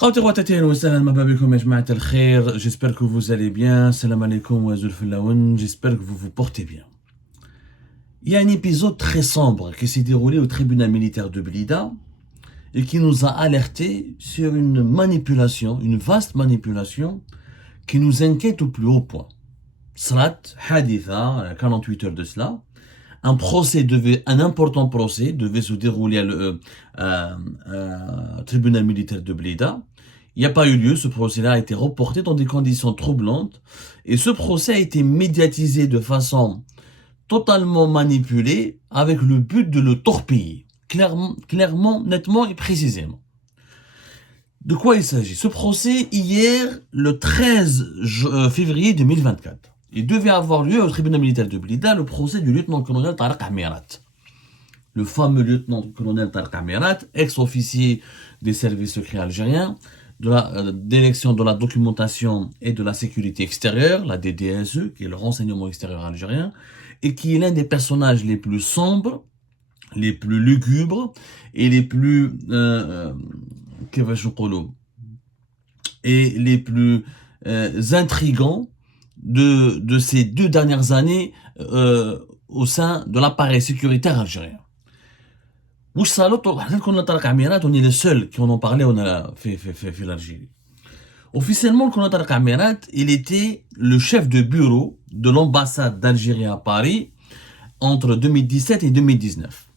خوتي خواتاتي اهلا وسهلا مرحبا بكم يا جماعة الخير. J'espère que vous allez bien. Salam alaikum wa zulfilaoun. J'espère que vous vous portez bien. Il y a un épisode très sombre qui s'est déroulé au tribunal militaire de Blida et qui nous a alerté sur une manipulation, une vaste manipulation qui nous inquiète au plus haut point. Salat, haditha, 48 heures de cela, un important procès devait se dérouler au tribunal militaire de Blida. Il n'y a pas eu lieu, ce procès-là a été reporté dans des conditions troublantes et ce procès a été médiatisé de façon totalement manipulée avec le but de le torpiller, clairement, nettement et précisément. De quoi il s'agit? Ce procès, hier, le 13 février 2024, il devait avoir lieu au tribunal militaire de Blida le procès du lieutenant-colonel Tariq Amirat. Le fameux lieutenant-colonel Tariq Amirat, ex-officier des services secrets algériens, de la direction de la documentation et de la sécurité extérieure, la DDSE, qui est le renseignement extérieur algérien, et qui est l'un des personnages les plus sombres, les plus lugubres et les plus intrigants de ces 2 dernières années au sein de l'appareil sécuritaire algérien. On est les seuls qui en ont parlé في l'Algérie. Officiellement, le colonel Tariq Amirat, il était le chef de bureau de l'ambassade d'Algérie à Paris entre 2017 et 2019.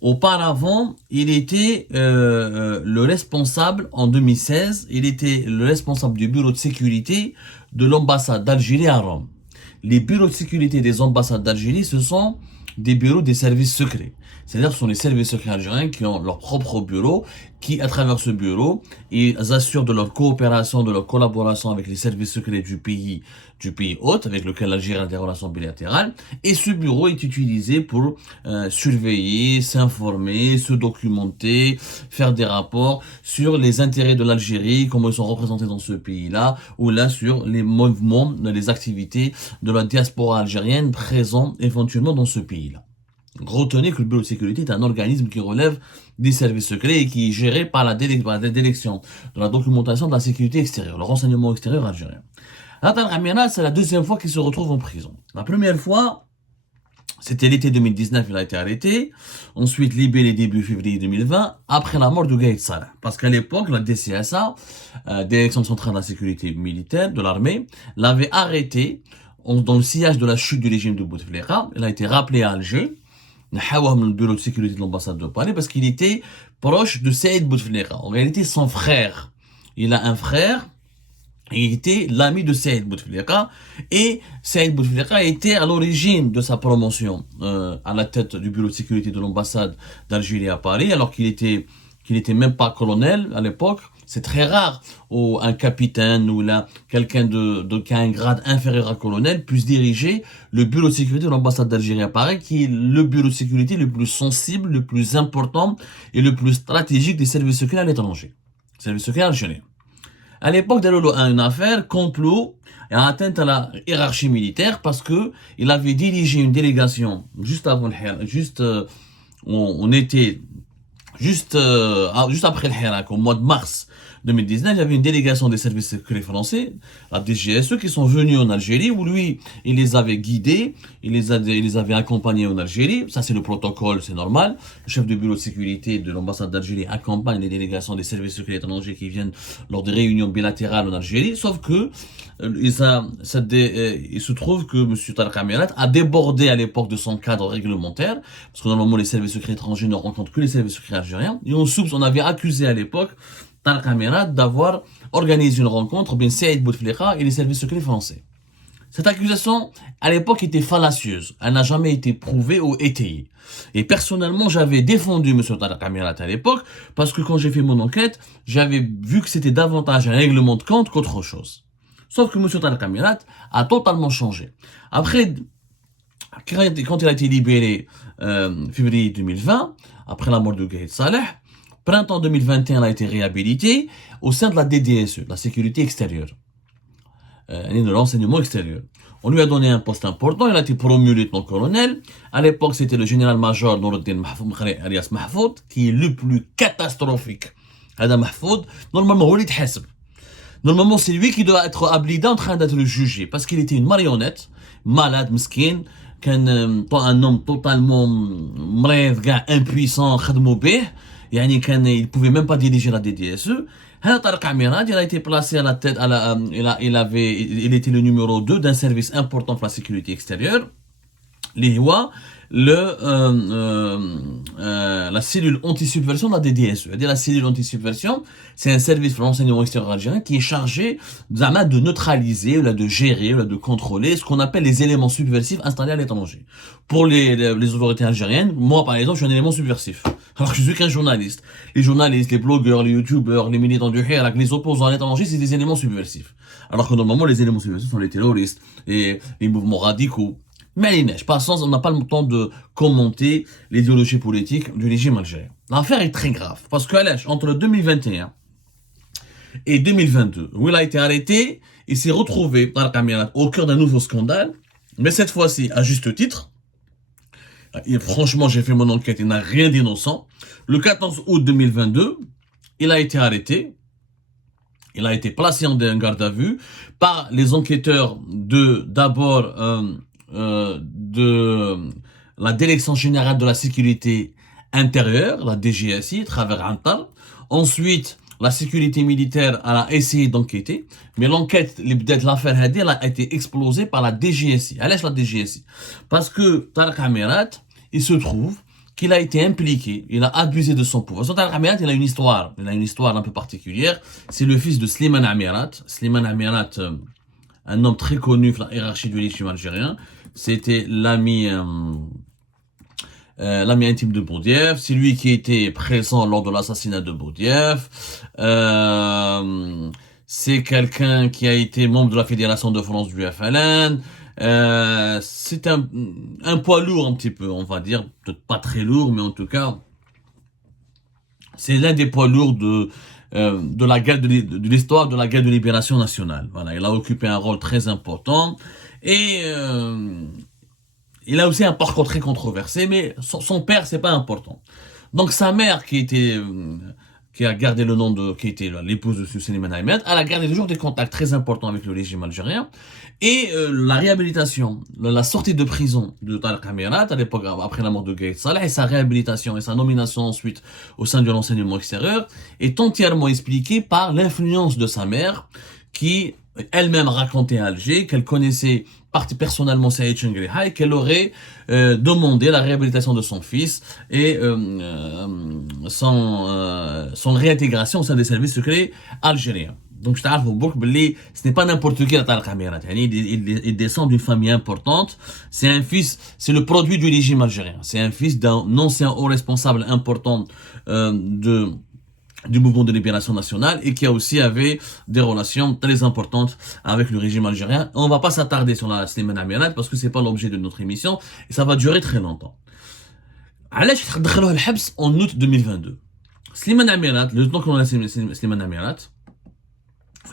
Auparavant, il était le responsable, en 2016, il était le responsable du bureau de sécurité de l'ambassade d'Algérie à Rome. Les bureaux de sécurité des ambassades d'Algérie, ce sont des bureaux des services secrets. C'est-à-dire ce sont les services secrets algériens qui ont leur propre bureau, qui, à travers ce bureau, ils assurent de leur coopération, de leur collaboration avec les services secrets du pays hôte, avec lequel l'Algérie a des relations bilatérales. Et ce bureau est utilisé pour surveiller, s'informer, se documenter, faire des rapports sur les intérêts de l'Algérie, comment ils sont représentés dans ce pays-là, ou là sur les mouvements, les activités de la diaspora algérienne présents éventuellement dans ce pays-là. Retenez que le bureau de sécurité est un organisme qui relève des services secrets et qui est géré par la direction de la documentation de la sécurité extérieure, le renseignement extérieur algérien. Tariq Amirat, c'est la deuxième fois qu'il se retrouve en prison. La première fois, c'était l'été 2019, il a été arrêté. Ensuite, libéré début février 2020, après la mort de Gaïd Salah. Parce qu'à l'époque, la DCSA, Direction centrale de la sécurité militaire de l'armée, l'avait arrêté dans le sillage de la chute du régime de Bouteflika. Il a été rappelé à Alger. Le bureau de sécurité de l'ambassade de Paris parce qu'il était proche de Saïd Bouteflika. En réalité, son frère, il a un frère, il était l'ami de Saïd Bouteflika et Saïd Bouteflika était à l'origine de sa promotion à la tête du bureau de sécurité de l'ambassade d'Algérie à Paris alors qu'il était même pas colonel à l'époque. C'est très rare où un capitaine ou là quelqu'un qui a un grade inférieur à colonel puisse diriger le bureau de sécurité de l'ambassade d'Algérie à Paris, qui est le bureau de sécurité le plus sensible, le plus important et le plus stratégique des services secrets à l'étranger. Services secrets algériens. À l'époque, il y a une affaire complot et atteinte à la hiérarchie militaire parce que il avait dirigé une délégation on était juste après le Hirak, au mois de mars 2019, il y avait une délégation des services secrets français, la DGSE, qui sont venus en Algérie, où lui, il les avait guidés, il les avait accompagnés en Algérie. Ça, c'est le protocole, c'est normal. Le chef de bureau de sécurité de l'ambassade d'Algérie accompagne les délégations des services secrets étrangers qui viennent lors des réunions bilatérales en Algérie, sauf que il se trouve que M. Tariq Amirat a débordé à l'époque de son cadre réglementaire, parce que normalement les services secrets étrangers ne rencontrent que les services secrets algériens, et on avait accusé à l'époque Tariq Amirat d'avoir organisé une rencontre bien Saïd Bouteflika et les services secrets français. Cette accusation, à l'époque, était fallacieuse. Elle n'a jamais été prouvée ou étayée. Et personnellement, j'avais défendu M. Tariq Amirat à l'époque, parce que quand j'ai fait mon enquête, j'avais vu que c'était davantage un règlement de compte qu'autre chose. Sauf que M. Tariq Amirat a totalement changé. Après, quand il a été libéré février 2020, après la mort de Gaïd Salah, printemps 2021, il a été réhabilité au sein de la DDSE, la sécurité extérieure, de l'enseignement extérieur. On lui a donné un poste important, il a été promu lieutenant-colonel. À l'époque, c'était le général-major Noureddin Mahfoud, alias Mahfoud, qui est le plus catastrophique هذا محفوظ normalement هو اللي يتحاسب. Normalement, c'est lui qui doit être habilité en train d'être jugé, parce qu'il était une marionnette, malade, مسكين, كان un homme totalement مريض, كاع impuissant, خدموا به, يعني كان il pouvait même pas diriger la DDSE. هذا طارق عميرات, il a été placé à la tête, il était le numéro 2 d'un service important pour la sécurité extérieure, اللي هو la cellule anti-subversion de la DDSE. C'est-à-dire la cellule anti-subversion, c'est un service pour l'enseignement extérieur algérien qui est chargé de neutraliser, ou de gérer, ou de contrôler ce qu'on appelle les éléments subversifs installés à l'étranger. Pour les autorités algériennes, moi par exemple, je suis un élément subversif. Alors que je suis qu'un journaliste. Les journalistes, les blogueurs, les youtubeurs, les militants du Hirak, les opposants à l'étranger, c'est des éléments subversifs. Alors que normalement, les éléments subversifs sont les terroristes et les mouvements radicaux. Mais il neige, par sens, on n'a pas le temps de commenter l'idéologie politique du régime algérien. L'affaire est très grave, parce que entre 2021 et 2022, où il a été arrêté, il s'est retrouvé au cœur d'un nouveau scandale, mais cette fois-ci, à juste titre. Et franchement, j'ai fait mon enquête, il n'a rien d'innocent. Le 14 août 2022, il a été arrêté. Il a été placé en garde à vue par les enquêteurs d'abord de la Direction Générale de la Sécurité Intérieure, la DGSI, à travers Antal. Ensuite, la sécurité militaire a essayé d'enquêter, mais l'enquête, l'affaire elle a été explosée par la DGSI. Elle est la DGSI. Parce que Tarek Amirat, il se trouve qu'il a été impliqué, il a abusé de son pouvoir. Tarek Amirat, il a une histoire un peu particulière. C'est le fils de Slimane Amirat. Slimane Amirat, un homme très connu dans la hiérarchie du régime algérien. C'était l'ami intime de Boudiaf. C'est lui qui était présent lors de l'assassinat de Boudiaf. C'est quelqu'un qui a été membre de la Fédération de France du FLN. C'est un poids lourd un petit peu, on va dire. Peut-être pas très lourd, mais en tout cas, c'est l'un des poids lourds de la guerre de l'histoire de la guerre de libération nationale. Voilà, il a occupé un rôle très important. Et il a aussi un parcours très controversé, mais son père, c'est pas important. Donc sa mère, qui a gardé le nom qui était l'épouse de Slimane Amirat, elle a gardé toujours des contacts très importants avec le régime algérien. Et la réhabilitation, la sortie de prison de Tarek Amirat, à l'époque, après la mort de Gaïd Salah, et sa réhabilitation et sa nomination ensuite au sein de l'enseignement extérieur, est entièrement expliquée par l'influence de sa mère, qui elle-même racontait à Alger qu'elle connaissait personnellement Saïd Chengriha et qu'elle aurait demandé la réhabilitation de son fils et son réintégration au sein des services secrets algériens. Donc je t'arrive au bouc, ce n'est pas n'importe qui Tarek Amirat. Il descend d'une famille importante. C'est le produit du régime algérien. C'est un fils d'un ancien haut responsable important du mouvement de libération nationale et qui a aussi avait des relations très importantes avec le régime algérien. On va pas s'attarder sur la Slimane Amirat parce que c'est pas l'objet de notre émission et ça va durer très longtemps. علاش دخلوه الحبس en août 2022. Slimane Amirat, le lieutenant colonel Slimane Amirat,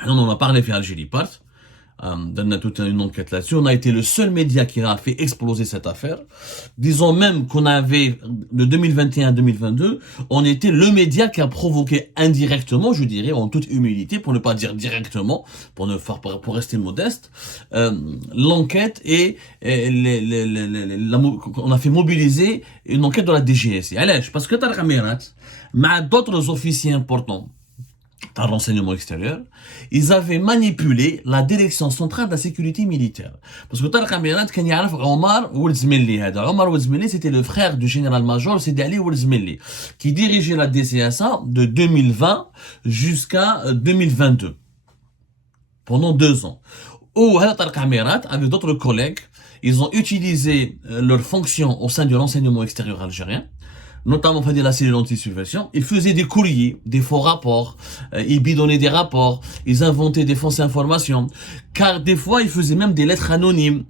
on en a parlé في Algérie Part. On a toute une enquête là-dessus. On a été le seul média qui a fait exploser cette affaire. Disons même qu'on avait, de 2021 à 2022, on était le média qui a provoqué indirectement, je dirais, en toute humilité, pour ne pas dire directement, pour rester modeste, l'enquête et on a fait mobiliser une enquête de la DGSI. Parce que Tarek Amirat, mais d'autres officiers importants, dans le renseignement extérieur, ils avaient manipulé la direction centrale de la sécurité militaire. Parce que Tarek Amirat, quand il y a Omar Ouelzmeli, Omar Ouelzmeli, c'était le frère du général-major Sidi Ali Ouelzmeli, qui dirigeait la DCSA de 2020 jusqu'à 2022. Pendant 2 ans. Où Tarek Amirat, avec d'autres collègues, ils ont utilisé leurs fonctions au sein de renseignement extérieur algérien, notamment de la cellule anti-subversion. Ils faisaient des courriers, des faux rapports, ils bidonnaient des rapports, ils inventaient des fausses informations, car des fois ils faisaient même des lettres anonymes.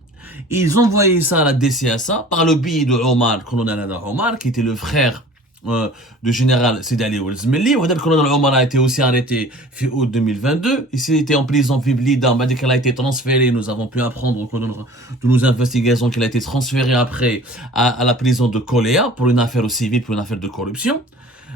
Ils envoyaient ça à la DCSA par le biais de Omar, colonel Omar, qui était le frère du général Sidi Ali Ouelzmeli. Le colonel Omar a été aussi arrêté fin août 2022. Il était en prison Fiblida. Dès qu'elle a été transférée, nous avons pu apprendre au cours de nos investigations qu'elle a été transférée après à la prison de Koléa pour une affaire civile, pour une affaire de corruption.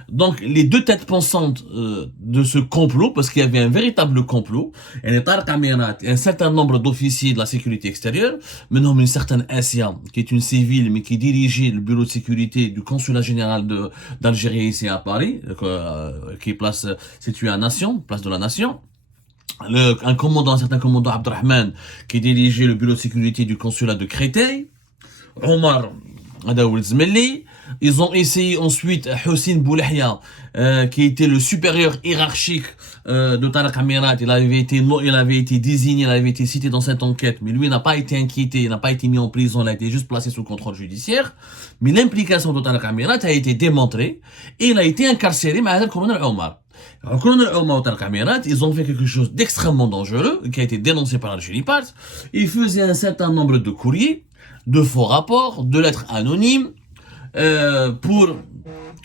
Donc, les deux têtes pensantes de ce complot, parce qu'il y avait un véritable complot, et Tarek Amirat et un certain nombre d'officiers de la sécurité extérieure, menant une certaine Asia, qui est une civile, mais qui dirigeait le bureau de sécurité du consulat général d'Algérie ici à Paris, qui est place située à Nation, place de la Nation. Un certain commandant Abdelrahman, qui dirigeait le bureau de sécurité du consulat de Créteil, Omar Zmelli. Ils ont essayé ensuite Hossein Boulahia, qui était le supérieur hiérarchique de Tarek Amirat. Il avait été désigné, il avait été cité dans cette enquête, mais lui n'a pas été inquiété, il n'a pas été mis en prison, il a été juste placé sous contrôle judiciaire. Mais l'implication de Tarek Amirat a été démontrée et il a été incarcéré par le colonel Omar. Alors, le colonel Omar et Tarek Amirat, ils ont fait quelque chose d'extrêmement dangereux, qui a été dénoncé par Algérie Part. Ils faisaient un certain nombre de courriers, de faux rapports, de lettres anonymes, pour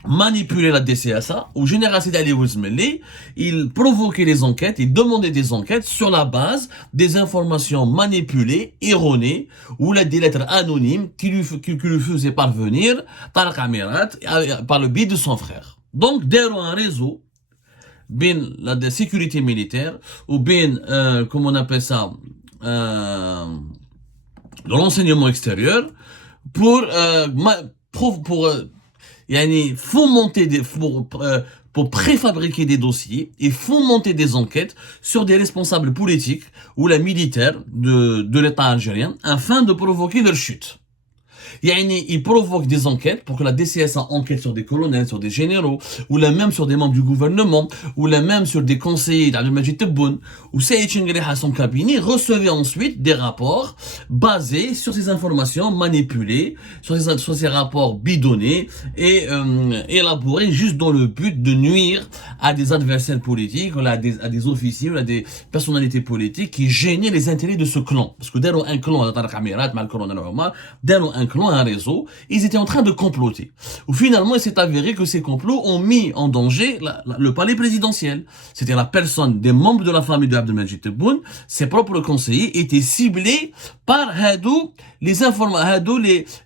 manipuler la DCSA. Au général Sidi Ali Ouzmeli, il provoquait les enquêtes, il demandait des enquêtes sur la base des informations manipulées, erronées, ou des lettres anonymes qui lui faisaient parvenir Tarek Amirat par le biais de son frère. Donc, derrière un réseau, bien la sécurité militaire, ou bien, comment on appelle ça, de l'enseignement extérieur, pour pour préfabriquer des dossiers et fomenter des enquêtes sur des responsables politiques ou la militaire de l'État algérien afin de provoquer leur chute. Il provoque des enquêtes pour que la DCSA enquête sur des colonels, sur des généraux, ou même sur des membres du gouvernement, ou même sur des conseillers d'Abdelmajid Tebboune, ou Saïd Chengreh à son cabinet recevait ensuite des rapports basés sur ces informations manipulées, sur ces rapports bidonnés et élaborés juste dans le but de nuire à des adversaires politiques, à des officiers, à des personnalités politiques qui gênaient les intérêts de ce clan. Parce que derrière un clan, de Tarek Amirat, mal colonel Omar, derrière un clan, un réseau, ils étaient en train de comploter. Ou finalement, il s'est avéré que ces complots ont mis en danger le palais présidentiel. C'était la personne des membres de la famille de Abdelmajid Tebboune, ses propres conseillers étaient ciblés par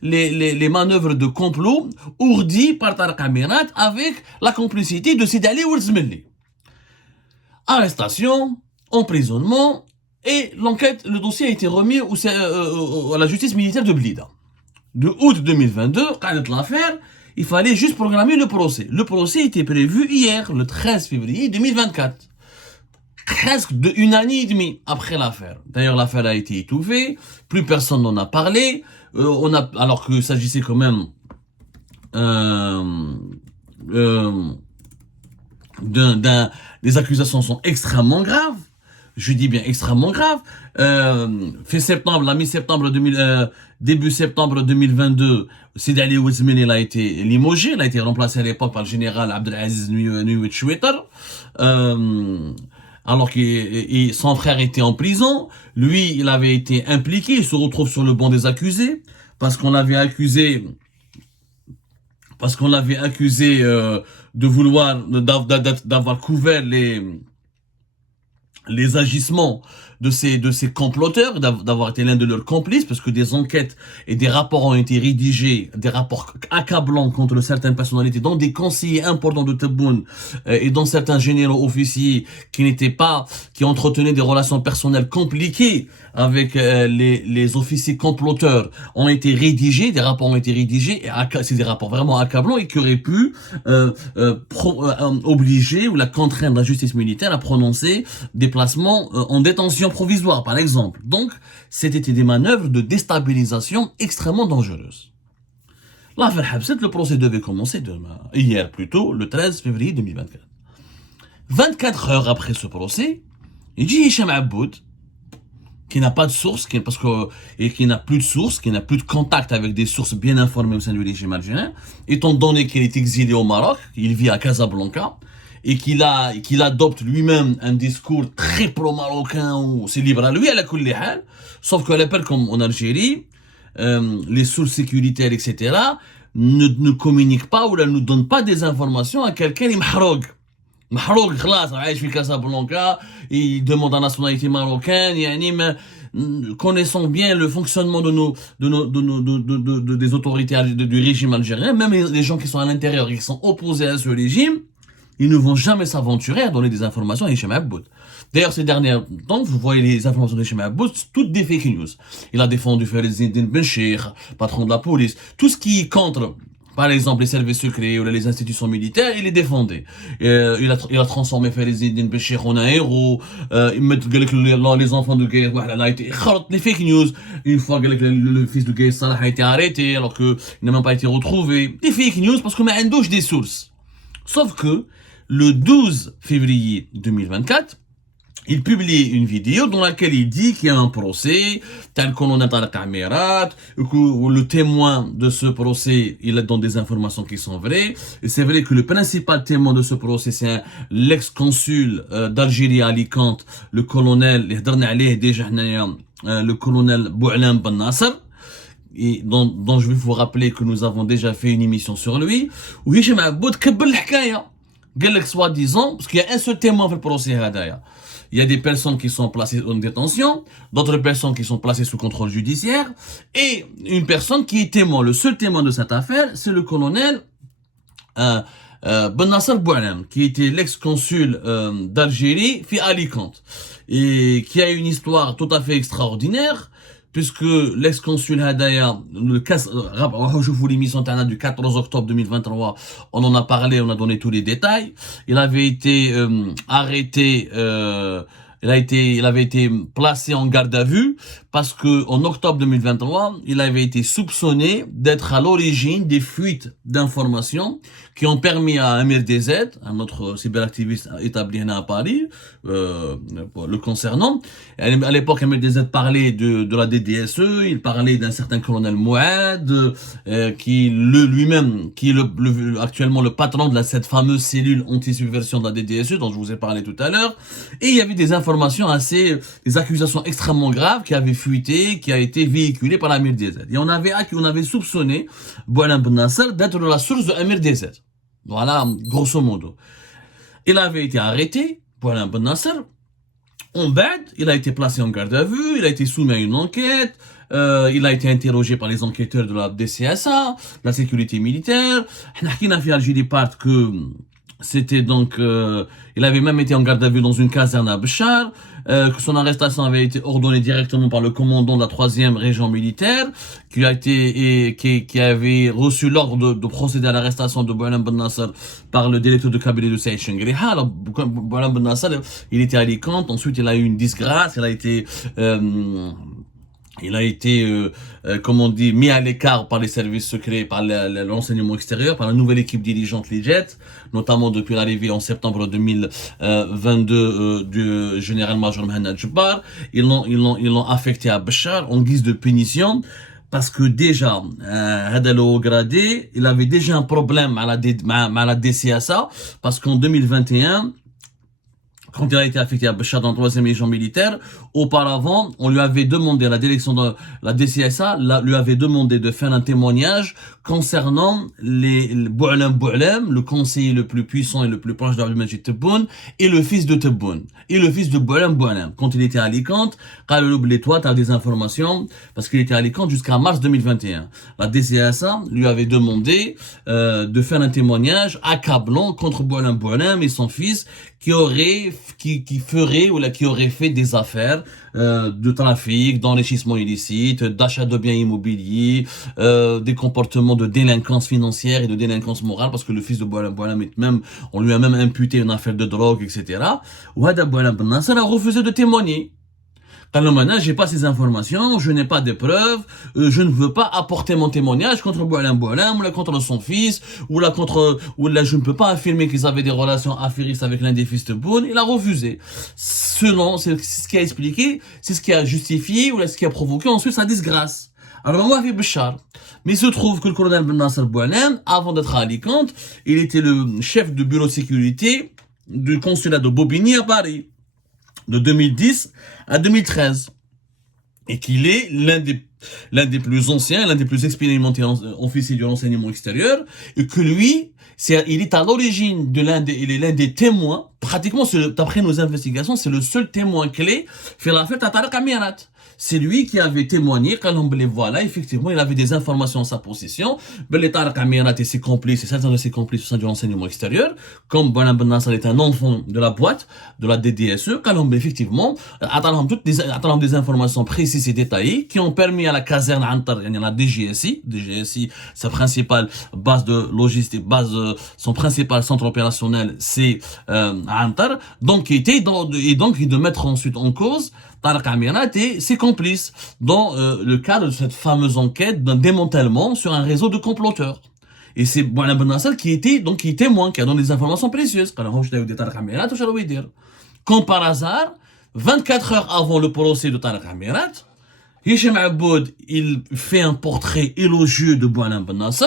les manœuvres de complot ourdies par Tarek Amirat avec la complicité de Sidi Ali Ouzmeli. Arrestation, emprisonnement, et le dossier a été remis à la justice militaire de Blida. De août 2022, quand l'affaire, il fallait juste programmer le procès. Le procès était prévu hier, le 13 février 2024. Presque une année et demie après l'affaire. D'ailleurs, l'affaire a été étouffée, plus personne n'en a parlé, alors qu'il s'agissait quand même des accusations sont extrêmement graves. Je dis bien extrêmement grave. Début septembre 2022, Sidi Ali Ouzmeli a été limogé, il a été remplacé à l'époque par le général Abdelaziz Nuit Chouetter, alors que son frère était en prison. Lui, il avait été impliqué, il se retrouve sur le banc des accusés, parce qu'on l'avait accusé de vouloir, d'avoir couvert les agissements de ces comploteurs, d'avoir été l'un de leurs complices, parce que des enquêtes et des rapports ont été rédigés, des rapports accablants contre certaines personnalités, dont des conseillers importants de Tebboune et dont certains généraux officiers qui entretenaient des relations personnelles compliquées avec les officiers comploteurs ont été rédigés, des rapports ont été rédigés, et c'est des rapports vraiment accablants et qui auraient pu obliger ou la contraindre la justice militaire à prononcer des placements en détention provisoire, par exemple. Donc, c'était des manœuvres de déstabilisation extrêmement dangereuses. L'affaire Habset, le procès devait commencer hier plutôt, le 13 février 2024. 24 heures après ce procès, il dit Hicham Aboud, qui n'a pas de source, qui n'a plus de source, qui n'a plus de contact avec des sources bien informées au sein du régime algérien, étant donné qu'il est exilé au Maroc, il vit à Casablanca, et qu'il adopte lui-même un discours très pro-marocain, où c'est libre à lui, à la kulli hal, sauf qu'à l'époque, comme en Algérie, les sources sécuritaires, etc., ne communiquent pas ou ne nous donnent pas des informations à quelqu'un qui est mahroug. Mahroug, خلاص, عايش في Casablanca, il demande la nationalité marocaine, connaissant bien le fonctionnement des autorités du régime algérien, même les gens qui sont à l'intérieur et qui sont opposés à ce régime, ils ne vont jamais s'aventurer à donner des informations à Hicham Aboud. D'ailleurs, ces derniers temps, vous voyez les informations de Hicham Aboud, toutes des fake news. Il a défendu Farizeddine Benchir, patron de la police. Tout ce qui est contre, par exemple, les services secrets ou les institutions militaires, il les défendait. Il a transformé Farizeddine Benchir en un héros. Il met les enfants de guerre, voilà, les fake news. Une fois que le fils de Gaïs Salah a été arrêté, alors qu'il n'a même pas été retrouvé. Des fake news parce qu'on a des sources. Sauf que, le 12 février 2024, il publie une vidéo dans laquelle il dit qu'il y a un procès, tel qu'on a dans la caméra, que le témoin de ce procès, il donne des informations qui sont vraies. Et c'est vrai que le principal témoin de ce procès, c'est l'ex-consul d'Algérie à Alicante, le colonel, le colonel Boualem Ben Nasser, et dont je vais vous rappeler que nous avons déjà fait une émission sur lui, où Hicham Aboud كبر الحكاية. قال لك soi-disant, parce qu'il y a un seul témoin في البروسي هذايا. Il y a des personnes qui sont placées en détention, d'autres personnes qui sont placées sous contrôle judiciaire, et une personne qui est témoin. Le seul témoin de cette affaire, c'est le colonel Ben Nasser Boualem, qui était l'ex-consul d'Algérie, في Alicante, et qui a une histoire tout à fait extraordinaire, puisque l'ex-consul Hadaya, je vous l'émission du 14 octobre 2023, on en a parlé, on a donné tous les détails. Il avait été arrêté, il avait été placé en garde à vue parce que en octobre 2023, il avait été soupçonné d'être à l'origine des fuites d'informations qui ont permis à Amir DZ, un autre cyberactiviste établi à Paris, le concernant. À l'époque, Amir DZ parlait de la DDSE, il parlait d'un certain colonel Mouad, qui est actuellement le patron de cette fameuse cellule anti-subversion de la DDSE dont je vous ai parlé tout à l'heure. Et il y avait des informations des accusations extrêmement graves qui avaient fuité, qui a été véhiculées par l'Amir DZ. Et on avait soupçonné Boualem Ben Nasser d'être la source de Amir DZ. Voilà, grosso modo. Il avait été arrêté, Boualem Ben Nasser. En bad, il a été placé en garde à vue, il a été soumis à une enquête, il a été interrogé par les enquêteurs de la DCSA, de la sécurité militaire. On a fait Algérie part que c'était donc, il avait même été en garde à vue dans une caserne à Béchar, que son arrestation avait été ordonnée directement par le commandant de la 3e région militaire, qui avait reçu l'ordre de procéder à l'arrestation de Boualem Ben Nasser par le directeur de cabinet de Saïd Chengriha. Alors, Boualem Ben Nasser, il était à Alicante, ensuite il a eu une disgrâce, il a été, comme on dit, mis à l'écart par les services secrets, par l'enseignement extérieur, par la nouvelle équipe dirigeante Lijet, notamment depuis l'arrivée en septembre 2022 du général-major Mohamed Jabbar. Ils l'ont affecté à Béchar en guise de punition. Parce que déjà, Hadalo Gradé, il avait déjà un problème à la DCSA, parce qu'en 2021, quand il a été affecté à Béchar dans la 3e région militaire, auparavant, on lui avait demandé, la direction de la DCSA lui avait demandé de faire un témoignage concernant Boualem, le conseiller le plus puissant et le plus proche d'Abdelmajid Tebboune, et le fils de Tebboune, et le fils de Boualem. Quand il était à Alicante, toi, tu as des informations, parce qu'il était à Alicante jusqu'à mars 2021. La DCSA lui avait demandé de faire un témoignage accablant contre Boualem et son fils, qui aurait fait des affaires de trafic, d'enrichissement illicite, d'achat de biens immobiliers, des comportements de délinquance financière et de délinquance morale, parce que le fils de Boualem on lui a même imputé une affaire de drogue, etc. Ouada Boualem Ben Nasser a refusé de témoigner. Quand maintenant, j'ai pas ces informations, je n'ai pas de preuves, je ne veux pas apporter mon témoignage contre Boualem, ou là contre son fils, ou là je ne peux pas affirmer qu'ils avaient des relations affairistes avec l'un des fils de Boune. Il a refusé. Selon, c'est ce qui a expliqué, c'est ce qui a justifié, ou là ce qui a provoqué ensuite sa disgrâce. Alors, on va faire Béchar. Mais il se trouve que le colonel Ben Nasser Boualem, avant d'être à Alicante, il était le chef de bureau de sécurité du consulat de Bobigny à Paris, de 2010 à 2013, et qu'il est l'un des plus anciens, l'un des plus expérimentés officiers du renseignement extérieur, et que lui, il est à l'origine il est l'un des témoins pratiquement, d'après nos investigations, c'est le seul témoin clé fait l'affaire Tariq Amirat. C'est lui qui avait témoigné, quand on les voilà, effectivement, il avait des informations en sa possession. Les Tariq Amirat et ses complices, et certains de ses complices au sein du renseignement extérieur, comme Boualem Ben Nasser est un enfant de la boîte, de la DDSE, quand on effectivement, attendant des informations précises et détaillées qui ont permis à la caserne Antar, il y en a DGSI, sa principale base de logistique, son principal centre opérationnel, c'est Antar, donc de mettre ensuite en cause Tariq Amirat et ses complices dans le cadre de cette fameuse enquête d'un démantèlement sur un réseau de comploteurs. Et c'est Boualem Ben Nasser qui est témoin, qui a donné des informations précieuses. Comme par hasard, 24 heures avant le procès de Tariq Amirat, Hicham Aboud, il fait un portrait élogieux de Boualem Ben Nasser,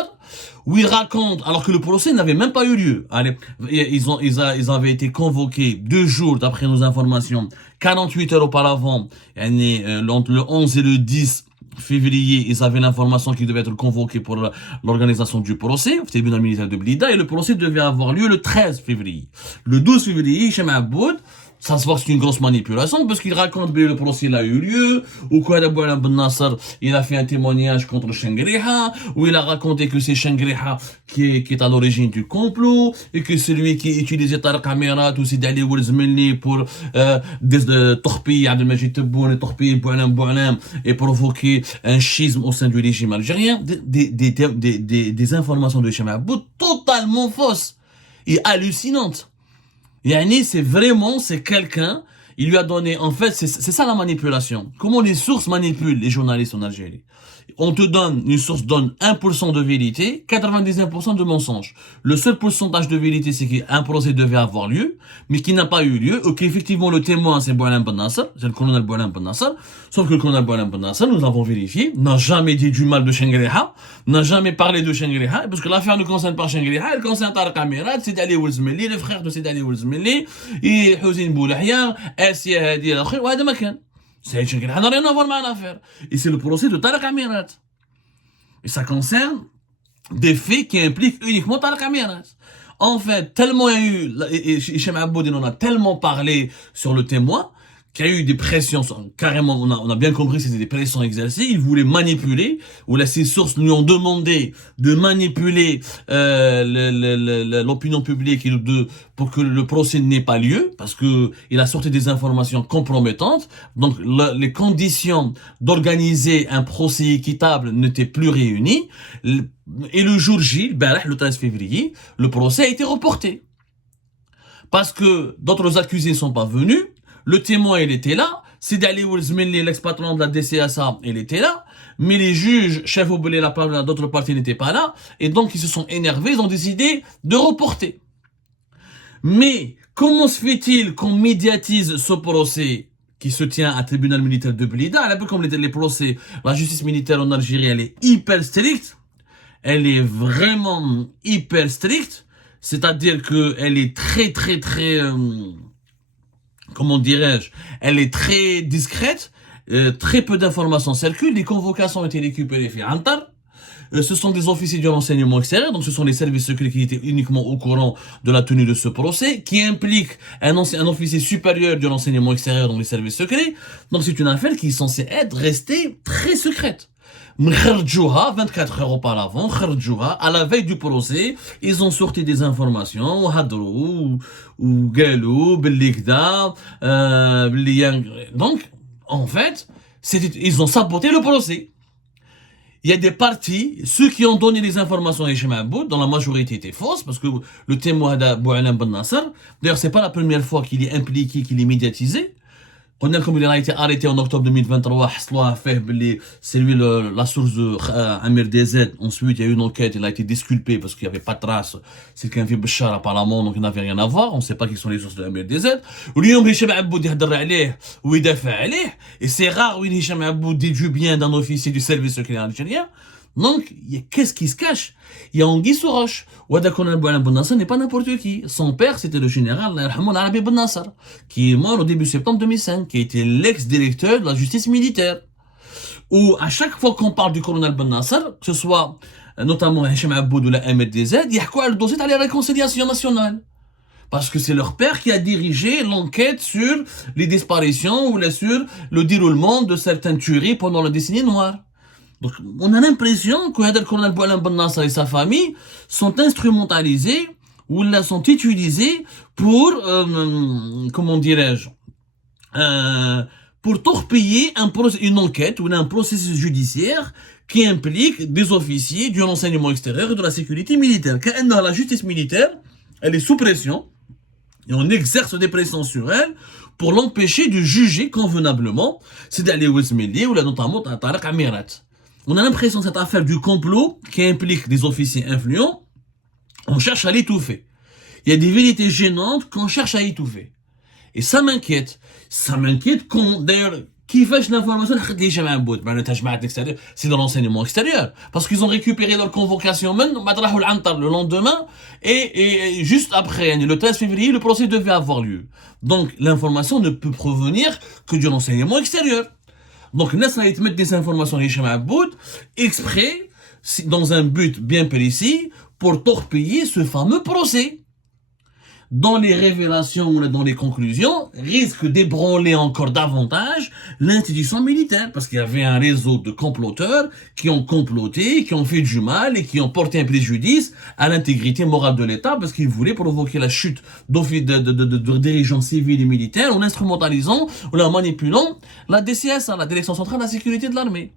où il raconte, alors que le procès n'avait même pas eu lieu. Allez, ils avaient été convoqués 2 jours, d'après nos informations, 48 heures auparavant, entre le 11 et le 10 février, ils avaient l'information qu'ils devaient être convoqués pour l'organisation du procès, au tribunal militaire de Blida, et le procès devait avoir lieu le 13 février. Le 12 février, Hicham Aboud, ça se voit que c'est une grosse manipulation parce qu'il raconte que le procès a eu lieu, ou que Boualem Ben Nasser il a fait un témoignage contre Shengriha, où il a raconté que c'est Shengriha qui est à l'origine du complot, et que c'est lui qui utilisait Tariq Amirat ou Sidi Ali Oulzmilni pour torpiller Abdelmajid Tebboune et torpiller Boualem et provoquer un schisme au sein du régime algérien. Des informations de Hicham Aboud totalement fausses et hallucinantes. Yani, c'est quelqu'un, il lui a donné, en fait, c'est ça la manipulation. Comment les sources manipulent les journalistes en Algérie. Une source donne 1% de vérité, 99% de mensonge. Le seul pourcentage de vérité, c'est qu'un procès devait avoir lieu, mais qui n'a pas eu lieu, ou qu'effectivement le témoin, c'est Boualem Ben Nasser, c'est le colonel Boualem Ben Nasser, sauf que le colonel Boualem Ben Nasser, nous l'avons vérifié, n'a jamais dit du mal de Shengriha, n'a jamais parlé de Shengriha, parce que l'affaire ne concerne pas Shengriha, elle concerne Tariq Amirat, Sidi Ali Oulzmilni, le frère de Sidi Ali Oulzmilni, et Hossein Boulahia, Assia Hadi al-Akhir, wa hada ma kan. C'est Shengriha n'a rien à voir avec l'affaire. Et c'est le procès de Tariq Amirat. Et ça concerne des faits qui impliquent uniquement Tariq Amirat. En fait, tellement il y a eu, et Hicham Aboud en a tellement parlé sur le témoin, qu'il y a eu des pressions, carrément, on a bien compris que c'était des pressions exercées, il voulait manipuler, ou là, ses sources lui ont demandé de manipuler l'opinion publique pour que le procès n'ait pas lieu, parce que il a sorti des informations compromettantes, donc les conditions d'organiser un procès équitable n'étaient plus réunies, et le jour J, le 13 février, le procès a été reporté. Parce que d'autres accusés ne sont pas venus, le témoin, il était là. Sidi Ali Oulzmilni, l'ex-patron de la DCSA, il était là. Mais les juges, chef Oubelé, d'autres parties n'étaient pas là. Et donc, ils se sont énervés, ils ont décidé de reporter. Mais, comment se fait-il qu'on médiatise ce procès qui se tient à tribunal militaire de Blida? Un peu comme les procès, la justice militaire en Algérie, elle est hyper stricte. Elle est vraiment hyper stricte. C'est-à-dire qu'elle est très, comment dirais-je, elle est très discrète, très peu d'informations circulent, les convocations ont été récupérées via Antar, ce sont des officiers du renseignement extérieur, donc ce sont les services secrets qui étaient uniquement au courant de la tenue de ce procès, qui implique un officier supérieur du renseignement extérieur dans les services secrets, donc c'est une affaire qui est censée rester très secrète. 24 heures auparavant, à la veille du procès, ils ont sorti des informations, ou galou, donc, en fait, ils ont saboté le procès. Il y a des parties, ceux qui ont donné les informations à Hicham Aboud, dans la majorité étaient fausses, parce que le témoin de Boualem Ben Nasser, d'ailleurs c'est pas la première fois qu'il est impliqué, qu'il est médiatisé. Comme il a été arrêté en octobre 2023, c'est lui la source de Amir DZ. Ensuite, il y a eu une enquête, il a été disculpé parce qu'il n'y avait pas de trace. C'est qu'un vieux Bachar apparemment, donc il n'avait rien à voir. On ne sait pas qui sont les sources de Amir DZ. Et c'est rare où Hicham Aboud dit du bien d'un officier du service secret algérien. Donc, qu'est-ce qui se cache? Il y a Anguille sous roche. Ouada Colonel Boualem Ben Nasser n'est pas n'importe qui. Son père, c'était le général Arabi Ben Nasser, qui est mort au début septembre 2005, qui a été l'ex-directeur de la justice militaire. Où, à chaque fois qu'on parle du colonel Ben Nasser, que ce soit notamment Hicham Aboud ou la MDZ, il y a quoi le dossier à la réconciliation nationale? Parce que c'est leur père qui a dirigé l'enquête sur les disparitions ou sur le déroulement de certaines tueries pendant la décennie noire. Donc, on a l'impression que le colonel Boualem Ben Nasser et sa famille sont instrumentalisés ou là sont utilisés pour, comment dirais-je, pour torpiller une enquête ou un processus judiciaire qui implique des officiers du renseignement extérieur et de la sécurité militaire. Quand la justice militaire, elle est sous pression et on exerce des pressions sur elle pour l'empêcher de juger convenablement, c'est d'aller au Ismaili ou là notamment à Tariq Amirat. On a l'impression que cette affaire du complot qui implique des officiers influents, on cherche à l'étouffer. Il y a des vérités gênantes qu'on cherche à étouffer. Et ça m'inquiète. Ça m'inquiète d'ailleurs, qui fait l'information, c'est de l'enseignement extérieur. Parce qu'ils ont récupéré leur convocation le lendemain, et juste après, le 13 février, le procès devait avoir lieu. Donc, l'information ne peut provenir que de l'enseignement extérieur. Donc, Nas a été mettre des informations exprès, dans un but bien précis, pour torpiller ce fameux procès. Dans les révélations ou dans les conclusions, risque d'ébranler encore davantage l'institution militaire, parce qu'il y avait un réseau de comploteurs qui ont comploté, qui ont fait du mal et qui ont porté un préjudice à l'intégrité morale de l'État, parce qu'ils voulaient provoquer la chute de dirigeants civils et militaires en instrumentalisant ou en manipulant la DCS, la Direction Centrale de la Sécurité de l'Armée.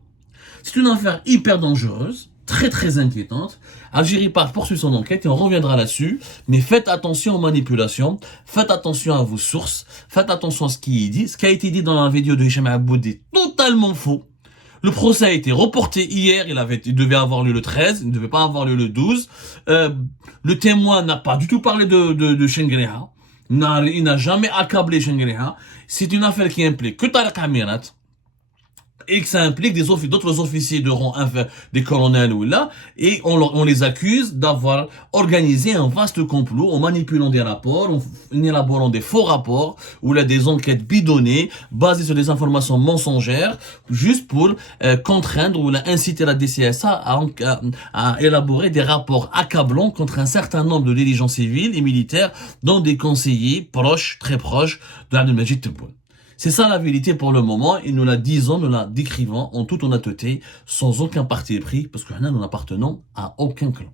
C'est une affaire hyper dangereuse, très très inquiétante. Algérie poursuit son enquête et on reviendra là-dessus. Mais faites attention aux manipulations, faites attention à vos sources, faites attention à ce qui est dit. Ce qui a été dit dans la vidéo de Hicham Aboud est totalement faux. Le procès a été reporté hier, il devait avoir lieu le 13, il ne devait pas avoir lieu le 12. Le témoin n'a pas du tout parlé de Chengriha. Il n'a jamais accablé Chengriha. C'est une affaire qui implique que Tariq Amirat, et que ça implique d'autres officiers de rang des colonels ou là, et on les accuse d'avoir organisé un vaste complot en manipulant des rapports, en élaborant des faux rapports, ou là des enquêtes bidonnées, basées sur des informations mensongères, juste pour contraindre ou là inciter la DCSA à élaborer des rapports accablants contre un certain nombre de dirigeants civils et militaires, dont des conseillers proches, très proches de Abdelmajid Tebboune. C'est ça la vérité pour le moment, et nous la disons, nous la décrivons en toute honnêteté, sans aucun parti pris, parce que nous n'appartenons à aucun clan.